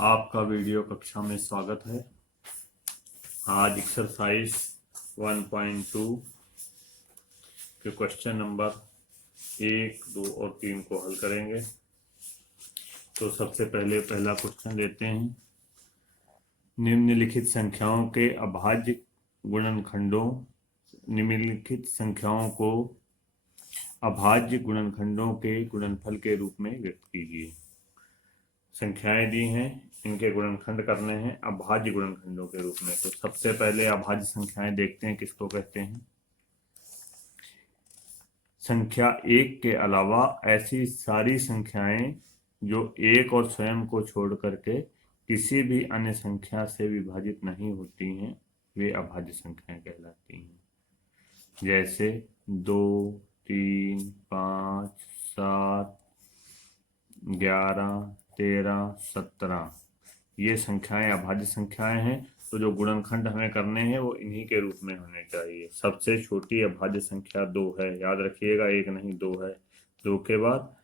आपका वीडियो कक्षा में स्वागत है। आज एक्सरसाइज 1.2 के क्वेश्चन नंबर 1, 2 और 3 को हल करेंगे। तो सबसे पहले पहला क्वेश्चन लेते हैं। निम्नलिखित संख्याओं के अभाज्य गुणनखंडों निम्नलिखित संख्याओं को अभाज्य गुणनखंडों के गुणनफल के रूप में व्यक्त कीजिए। संख्याएं दी हैं, इनके गुणनखंड करने हैं अभाज्य गुणनखंडों के रूप में। तो सबसे पहले अभाज्य संख्याएं देखते हैं किसको कहते हैं। संख्या 1 के अलावा ऐसी सारी संख्याएं जो 1 और स्वयं को छोड़ करके किसी भी अन्य संख्या से विभाजित नहीं होती हैं, वे अभाज्य संख्याएं कहलाती हैं। जैसे 2, 3, 5, 7, 11, 13, 17 ये संख्याएं अभाज्य संख्याएं हैं। तो जो गुणनखंड हमें करने हैं वो इन्हीं के रूप में होने चाहिए। सबसे छोटी अभाज्य संख्या 2 है, याद रखिएगा, 1 नहीं 2 है। 2 के बाद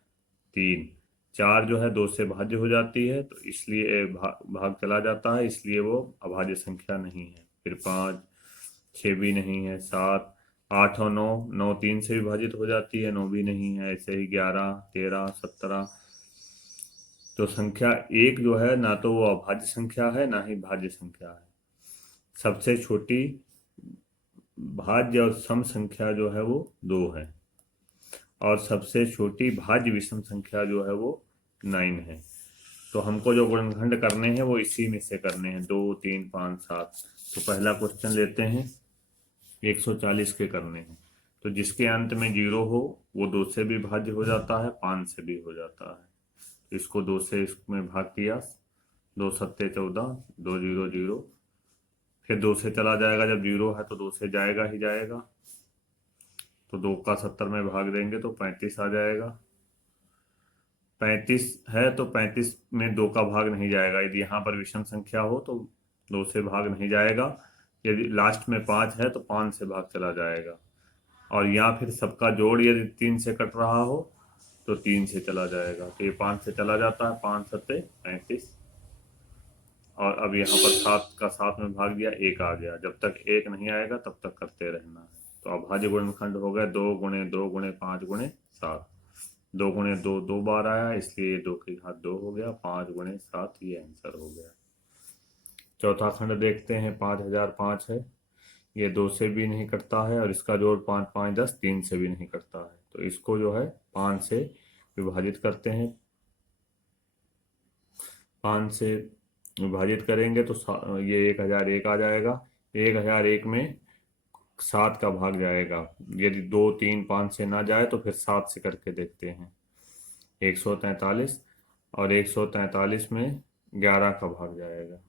3, 4 जो है 2 से भाज्य हो जाती है, तो इसलिए भाग चला जाता है, इसलिए वो अभाज्य संख्या नहीं है। फिर 5, 6 भी नहीं है। 7, 8 और 9, 9 3 से विभाजित हो जाती है, 9 भी नहीं है। ऐसे ही 11, 13, 17। तो संख्या 1 जो है ना तो वो अभाज्य संख्या है ना ही भाज्य संख्या है। सबसे छोटी भाज्य और सम संख्या जो है वो 2 है, और सबसे छोटी भाज्य विषम संख्या जो है वो 9 है। तो हमको जो गुणनखंड करने हैं वो इसी में से करने हैं, 2, 3, 5, 7। तो पहला क्वेश्चन लेते हैं, 140 के करने हैं। तो जिसके अंत में 0 हो वो 2 से भी भाज्य हो जाता है, 5 से भी हो जाता है। तो इसको 2 से इसमें भाग किया, 2 सत्ते 14, 2 0 0। फिर 2 से चला जाएगा, जब 0 है तो 2 से जाएगा ही जाएगा। तो 2 का 70 में भाग देंगे तो 35 आ जाएगा। 35 है तो 35 में 2 का भाग नहीं जाएगा। यदि यहाँ पर विषम संख्या हो तो 2 से भाग नहीं जाएगा। यदि लास्ट में 5 है तो 5 से भाग चला जाएगा। और या फिर सबका जोड़ यदि 3 से कट रहा हो तो 3 से चला जाएगा। तो ये 5 से चला जाता है, 5 सत्ते 35। और अब यहाँ पर 7 का 7 में भाग दिया, 1 आ गया। जब तक 1 नहीं आएगा तब तक करते रहना है। तो अभाज्य गुणनखंड हो गए 2 गुणे 2 गुणे 5 गुणे 7। 2 गुणे 2 2 बार आया, इसलिए 2 की घात 2 हो गया। 5 गुणे 7 ये आंसर हो गया। चौथा खंड देखते हैं, 5005 है। ये 2 से भी नहीं कटता है, और इसका जोड़ 5 5 10 3 से भी नहीं कटता है। तो इसको जो है 5 से विभाजित करते हैं। 5 से विभाजित करेंगे तो ये 1001 आ जाएगा। 1001 में 7 का भाग जाएगा। यदि 2, 3, 5 से ना जाए तो फिर 7 से करके देखते हैं। 143, और 143 में 11 का भाग जाएगा।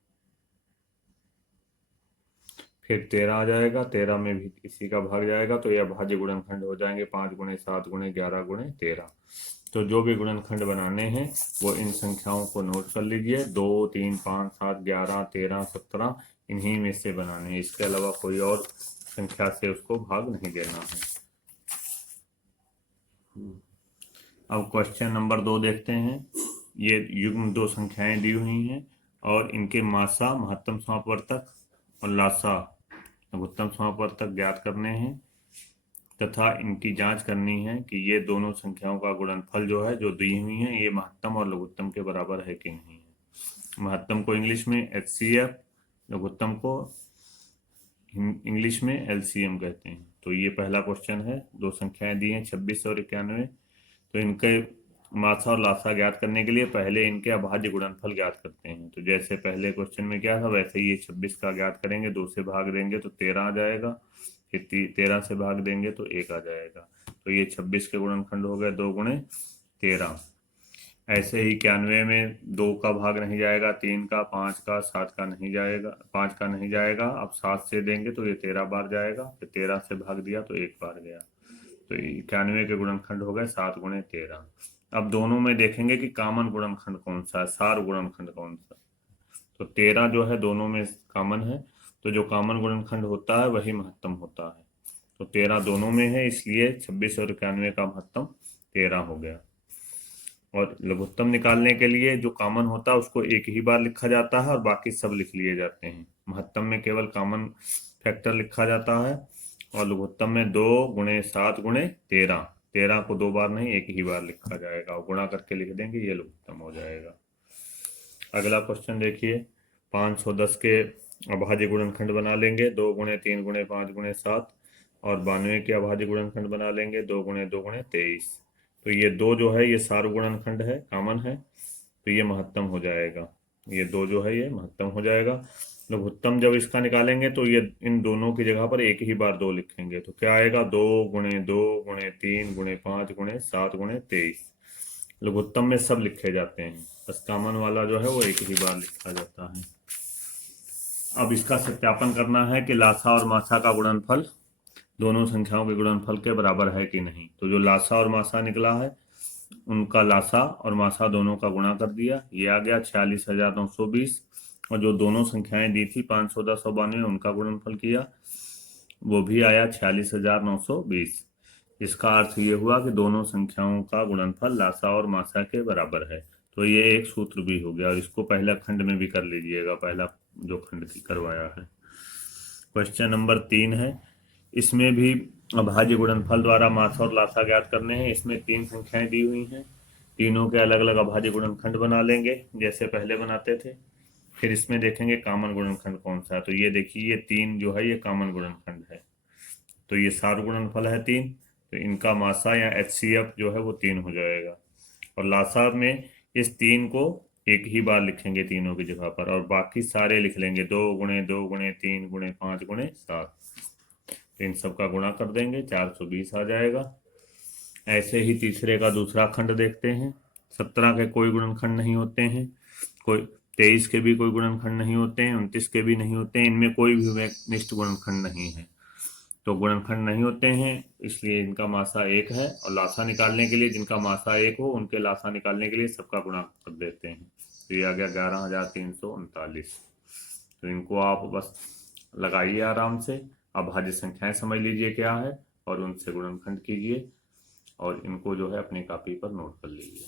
फिर 13 आ जाएगा, 13 में भी इसी का भाग जाएगा। तो यह अभाज्य गुणनखंड हो जाएंगे 5 गुणे 7 गुणे 11 गुणे 13। तो जो भी गुणनखंड बनाने हैं वो इन संख्याओं को नोट कर लीजिए। 2, 3, 5, 7, 11, 13, 17 इन्हीं में से बनाने हैं। इसके अलावा कोई और संख्या से उसको भाग नहीं देना है। अब क्वेश्चन नंबर 2 देखते हैं। ये युग्म 2 संख्याएं दी हुई हैं, और इनके मासा महत्तम समापवर्तक और लासा लघुत्तम समापवर्तक ज्ञात करने हैं, तथा इनकी जांच करनी है कि ये दोनों संख्याओं का गुणनफल जो है जो दी हुई है ये महत्तम और लघुत्तम के बराबर है कि नहीं है। महत्तम को इंग्लिश में HCF, लघुत्तम को इंग्लिश में LCM कहते हैं। तो ये पहला क्वेश्चन है। 2 संख्याएं दी हैं 26 और 91। तो इनके मासा और लासा ज्ञात करने के लिए पहले इनके अभाज्य गुणनफल ज्ञात करते हैं। तो जैसे पहले क्वेश्चन में क्या था वैसे ही ये 26 का ज्ञात करेंगे। 2 से भाग देंगे तो 13 आ जाएगा। फिर 13 से भाग देंगे तो 1 आ जाएगा। तो ये 26 के गुणनखंड हो गए 2 गुणे 13। ऐसे ही 91 में 2 का भाग नहीं जाएगा, 3 का, 5 का, 7 का नहीं जाएगा, 5 का नहीं जाएगा। अब 7 से देंगे तो ये 13 बार जाएगा। फिर 13 से भाग दिया तो 1 बार गया। तो 91 के गुणनखंड हो गए 7 गुणे 13। अब दोनों में देखेंगे कि कॉमन गुणनखंड कौन सा है, सार गुणनखंड कौन सा। तो 13 जो है दोनों में कॉमन है, तो जो कॉमन गुणनखंड होता है वही महत्तम होता है। तो 13 दोनों में है, इसलिए 26 और 91 का महत्तम 13 हो गया। और लघुत्तम निकालने के लिए जो कॉमन होता है उसको एक ही बार लिखा जाता है और बाकी सब लिख लिए जाते हैं। महत्तम में केवल कॉमन फैक्टर लिखा जाता है और लघुत्तम में 2 × 7 × 13, 13 को 2 बार नहीं एक ही बार लिखा जाएगा और गुणा करके लिख देंगे, ये लघुत्तम हो जाएगा। अगला क्वेश्चन देखिए, 510 के अभाज्य गुणनखंड बना लेंगे 2 × 3 × 5 × 7 और 92 के अभाज्य गुणनखंड बना लेंगे 2 × 2 × 23। तो ये 2 जो है ये सार्वगुणनखंड है, कॉमन है, तो ये महत्तम हो जाएगा। ये 2 जो है ये महत्तम हो जाएगा। लघुत्तम जब इसका निकालेंगे तो ये इन दोनों की जगह पर एक ही बार 2 लिखेंगे, तो क्या आएगा 2 × 2 × 3 × 5 × 7 × 23। लघुत्तम में सब लिखे जाते हैं, बस कॉमन वाला जो है वो एक ही बार लिखा जाता है। अब इसका सत्यापन करना है कि लासा और मासा का गुणनफल दोनों संख्याओं के गुणनफल के बराबर है कि नहीं। तो जो लासा और मासा निकला है उनका लासा और मासा दोनों का गुणा कर दिया, ये आ गया 46,920। और जो दोनों संख्याएं दी थी 510 और 92 उनका गुणनफल किया, वो भी आया 46,920। इसका अर्थ ये हुआ कि दोनों संख्याओं का गुणनफल लासा और मासा के बराबर है। तो ये एक सूत्र भी हो गया और इसको पहला खंड में भी कर लीजिएगा, पहला जो खंड की करवाया है। क्वेश्चन नंबर 3 है, इसमें भी अभाज्य गुणनफल द्वारा मासा और लासा ज्ञात करने हैं। इसमें 3 संख्याएं दी हुई हैं, तीनों के अलग अलग अभाज्य गुणनखंड बना लेंगे जैसे पहले बनाते थे। फिर इसमें देखेंगे कॉमन गुणनखंड कौन सा है। तो ये देखिए, ये 3 जो है ये कॉमन गुणनखंड है, तो ये सार गुणनफल है 3, तो इनका मासा या HCF जो है वो 3 हो जाएगा। और लासा में इस 3 को एक ही बार लिखेंगे तीनों की जगह पर और बाकी सारे लिख लेंगे 2 × 2 × 3 × 5 × 7। तो इन सब का गुणा कर देंगे 420 आ जाएगा। ऐसे ही तीसरे का दूसरा खंड देखते हैं। 17 के कोई गुणनखंड नहीं होते हैं, कोई 23 के भी कोई गुणनखंड नहीं होते हैं, 29 के भी नहीं होते हैं, इनमें कोई भी एकनिष्ठ गुणनखंड नहीं है। तो गुणनखंड नहीं होते हैं इसलिए इनका मासा 1 है और लासा निकालने के लिए जिनका मासा 1 हो उनके लासा निकालने के लिए सबका गुणा कर देते हैं। तो ये आ गया 11,339। तो इनको आप बस लगाइए आराम से, अभाज्य संख्याएं समझ लीजिए क्या है और उनसे गुणनखंड कीजिए और इनको जो है अपनी कॉपी पर नोट कर लीजिए।